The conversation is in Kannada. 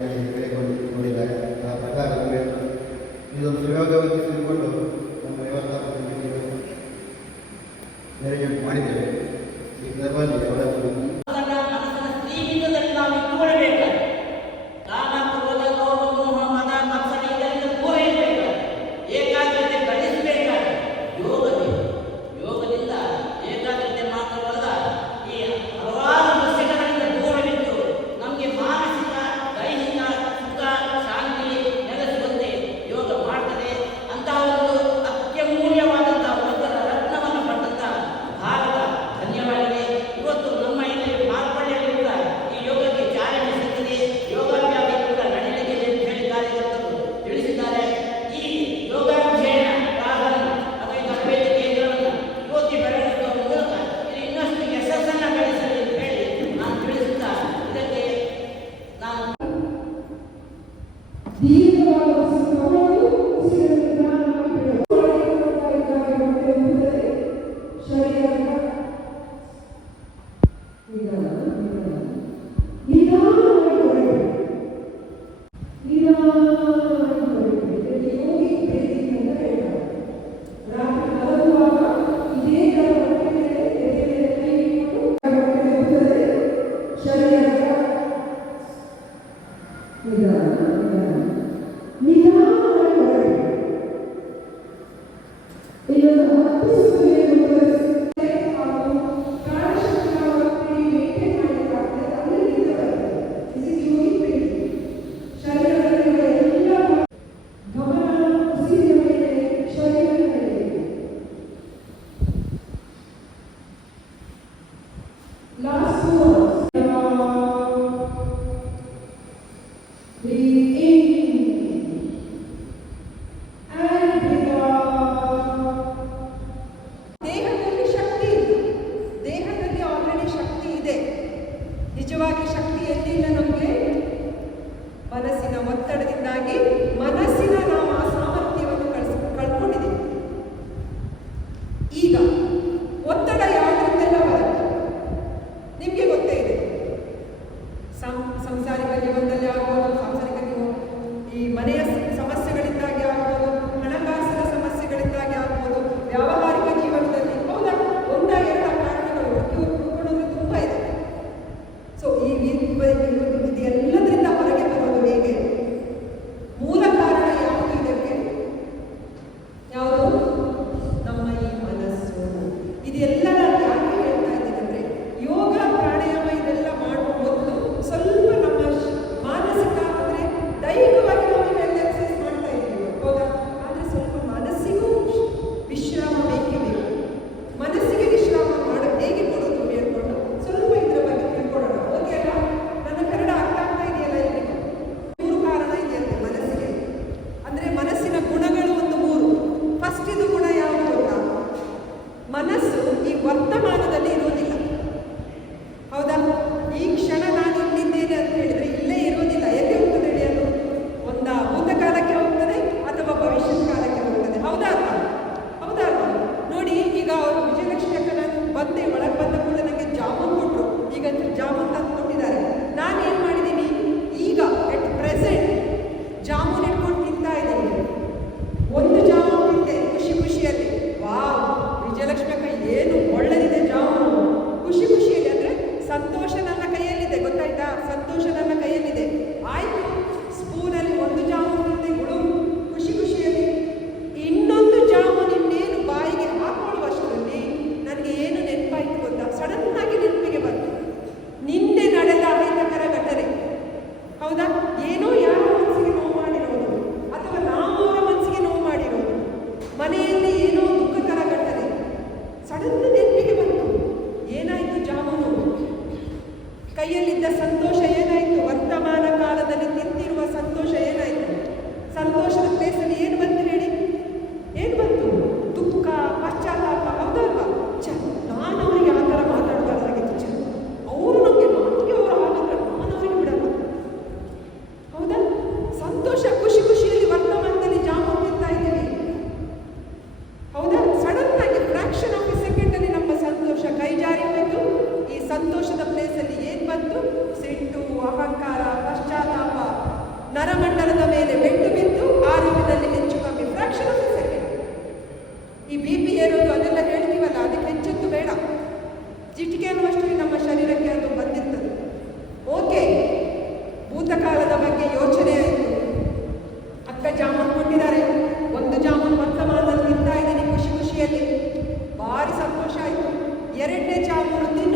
ನೋಡಿದ್ದಾರೆ. ಆ ಪ್ರಕಾರ ಇದೊಂದು ಸುಯೋಗವಾಗಿ ತಿಳ್ಕೊಂಡು ನಮ್ಮ ವ್ಯವಸ್ಥಾಪಕರಿಗೆ ಮ್ಯಾನೇಜ್ಮೆಂಟ್ ಮಾಡಿದ್ದೇವೆ. ಈ ಸಂದರ್ಭದಲ್ಲಿ ಅವರನ್ನು ನಿಜವಾಗಿ ಶಕ್ತಿ ಎಲ್ಲಿಂದ ನಮಗೆ ಮನಸ್ಸಿನ ಒತ್ತಡದಿಂದಾಗಿ ಮನಸ್ಸಿನ ನಾವು ಆ ಸಾಮರ್ಥ್ಯವನ್ನು ಕಳ್ಕೊಂಡಿದ್ದೀವಿ. ಈಗ ಒತ್ತಡ ಯಾವುದರಿಂದೆಲ್ಲ ಬರುತ್ತೆ ನಿಮಗೆ ಗೊತ್ತೇ ಇದೆ. ಸಂಸಾರಿಕ ಜೀವನದಲ್ಲಿ ಆಗ್ಬೋದು, ಸಾಂಸಾರಿಕ ಈ ಮನೆಯ ಸಮಸ್ಯೆಗಳಿಂದಾಗಿ ಆಗ್ಬೋದು, ಹಣಕಾಸಿನ ಸಮಸ್ಯೆಗಳಿಂದಾಗಿ ಆಗ್ಬೋದು, ವ್ಯಾವಹಾರಿಕ ಜೀವನದಲ್ಲಿ ಹೌದಾ ಒಂದ ಎರಡ ಕಾರಣಗಳು ಹುಡುಕೊಳ್ಳೋದು ತುಂಬ ಇದೆ. ಸೊ ಇದೆಲ್ಲದರಿಂದ ಹೊರಗೆ ಬರೋದು ಹೇಗೆ? ಮೂಲ ಕಾರಣ ಯಾವುದು ಇದಕ್ಕೆ? ಯಾವುದು? ನಮ್ಮ ಈ ಮನಸ್ಸು. ಇದೆಲ್ಲ ನಾನು ಯಾಕೆ ಹೇಳ್ತಾ ಇದ್ದೀನಿ ಅಂದರೆ, ಯೋಗ ಪ್ರಾಣಾಯಾಮ ಇದೆಲ್ಲ ಮಾಡುವ ಮೊದಲು ಸ್ವಲ್ಪ ನಮ್ಮ ಮಾನಸಿಕ ಅಂದರೆ ದೈಹಿಕವಾಗಿ ನಾವು ಇವೆಲ್ಲ ಎಕ್ಸಸೈಸ್ ಮಾಡ್ತಾ ಇದ್ದೀವಿ ಹೌದಾ, ಆದರೆ ಸ್ವಲ್ಪ ಮನಸ್ಸಿಗೂ ವಿಶ್ರಾಮ ಬೇಕೇ ಬೇಕು. ಮನಸ್ಸಿಗೆ ವಿಶ್ರಾಮ ಮಾಡೋದು ಹೇಗೆ ಕೊಡೋದು ಹೇಳ್ಕೊಂಡು ಸ್ವಲ್ಪ ಇದರ ಬಗ್ಗೆ ತಿಳ್ಕೊಳ್ಳೋಣ. ಓಕೆ ಅಲ್ಲ? ನನ್ನ ಕನ್ನಡ ಅರ್ಥ ಆಗ್ತಾ ಇದೆಯಲ್ಲ? ಇಲ್ಲಿ ಮೂರು ಕಾರಣ ಇದೆಯಂತೆ ಮನಸ್ಸಿಗೆ. ಅಂದರೆ ಮನಸ್ಸಿನ ಗುಣಗಳು ಒಂದು ಮೂರು. ಫಸ್ಟ್ ಇದು ಗುಣ ಯಾವುದು ಗೊತ್ತಾ? ಮನಸ್ಸು ಈ ವರ್ತಮಾನದಲ್ಲಿ ಇರೋದಿಲ್ಲ ಹೌದಾ. ಈ ಕ್ಷಣ ನಾನು ಇಲ್ಲಿದ್ದೇನೆ ಅಂತ ಹೇಳಿದ್ರೆ ಇಲ್ಲೇ ಇರೋದಿಲ್ಲ. ಎಲ್ಲಿ ಹೋಗ್ತದೆ ಹೇಳಿ? ಅದು ಒಂದಾ ಭೂತಕಾಲಕ್ಕೆ ಹೋಗ್ತದೆ ಅಥವಾ ಭವಿಷ್ಯದ ಕಾಲಕ್ಕೆ ಹೋಗ್ತದೆ. ಹೌದಾ ಅಲ್ವಾ? ಹೌದಾ ಅಲ್ವಾ? ನೋಡಿ, ಈಗ ಅವರು ವಿಜಯಲಕ್ಷ್ಮಿ ಅಕ್ಕ ನಾನು ಬಂದೆ, ಒಳಗೆ ಬಂದ ಕೂಡ ನನಗೆ ಜಾಮೂನ್ ಕೊಟ್ಟರು. ಈಗ ಜಾಮೂನ್ ತಂದು ಕೊಟ್ಟಿದ್ದಾರೆ. ನಾನೇನು ಮಾಡಿದ್ದೀನಿ ಈಗ ಎಟ್ ಪ್ರೆಸೆಂಟ್ ಜಾಮೂನ್ ಇಟ್ಕೊಂಡು ತಿಂತಾ ಇದ್ದೀನಿ. ಒಂದು ಜಾಮೂನ್ ತಿಂದೆ ಖುಷಿ ಖುಷಿಯಲ್ಲಿ. ವಾವ್, ವಿಜಯಲಕ್ಷ್ಮಿ ಅಕ್ಕ ಏನು ಒಳ್ಳೆದಿದೆ ಜಾಮೂನು. ಖುಷಿ ಖುಷಿಯಲ್ಲಿ ಅಂದರೆ ಸಂತೋಷ ನನ್ನ ಕೈಯಲ್ಲಿದೆ. ಗೊತ್ತಾಯ್ತಾ? ಸಂತೋಷ ನನ್ನ ಕೈಯಲ್ಲಿದೆ. ಆಯಿತು, ಸ್ಪೂನಲ್ಲಿ ಒಂದು ಜಾಮೂನ್ ತಿಂದೆ ಗುಳು ಖುಷಿ ಖುಷಿಯಲ್ಲಿ. ಇನ್ನೊಂದು ಜಾಮೂನ್ ಇನ್ನೇನು ಬಾಯಿಗೆ ಹಾಕೊಳ್ಳುವಷ್ಟರಲ್ಲಿ ನನಗೆ ಏನು ನೆನಪಾಯಿತು ಗೊತ್ತಾ? ಸಡನ್ನಾಗಿ ನೆನಪಿಗೆ ಬಂತು. ನಿನ್ನೆ ನಡೆದ ಅಹಿತಕರ ಘಟನೆ ಹೌದಾ. ಏನೋ ಯಾರ ಮನಸ್ಸಿಗೆ ನೋವು ಮಾಡಿರೋದು ಅಥವಾ ನಾವು ಅವರ ಮನಸ್ಸಿಗೆ ನೋವು ಮಾಡಿರೋದು, ಮನೆಯಲ್ಲಿ ಏನೋ ದುಃಖಕರ ಘಟನೆ ಸಡನ್ ನೆನಪಿಗೆ ಬಂತು. ಏನಾಯಿತು? ಜಾಮೂನು. ಕೈಯಲ್ಲಿದ್ದ ಸಂತೋಷ ಏನಾಯಿತು? ವರ್ತಮಾನ ಕಾಲದಲ್ಲಿ ತಿಂತಿರುವ ಸಂತೋಷ ಏನಾಯಿತು? ಸಂತೋಷದ ಪ್ಲೇಸಲ್ಲಿ ಏನು ಬಂತು ಹೇಳಿ? ಏನು ಬಂತು? ದುಃಖ, ಪಶ್ಚಾತ್ತಾಪ. ಹೌದಲ್ವಾ? ನಾನು ಅವರಿಗೆ ಆ ಥರ ಮಾತಾಡಬಾರ್ದಾಗಿತ್ತು. ಅವರು ನಮಗೆ ಮಾತಿಗೆ ಅವರು ಹಾಗಾದ್ರೆ ನಾನು ಅವರಿಗೆ ಬಿಡಲ್ಲ. ಹೌದಾ? ಸಂತೋಷ ಖುಷಿ ಖುಷಿಯಲ್ಲಿ ವರ್ತಮಾನದಲ್ಲಿ ಜಾಮೂನ್ ತಿಂತಾ ಇದ್ದೀವಿ ಹೌದಾ. ಸಡನ್ ಆಗಿ ಫ್ರಾಕ್ಷನ್ ಆಫ್ ಎ ಸೆಕೆಂಡಲ್ಲಿ ನಮ್ಮ ಸಂತೋಷ ಕೈ ಜಾರಿ ಹೋಯಿತು. ಈ ಸಂತೋಷದ ಪ್ಲೇಸಲ್ಲಿ ಏನು ಬಂತು? ಸಿಟ್ಟು, ಎರಡನೇ ಜಾಮೂನು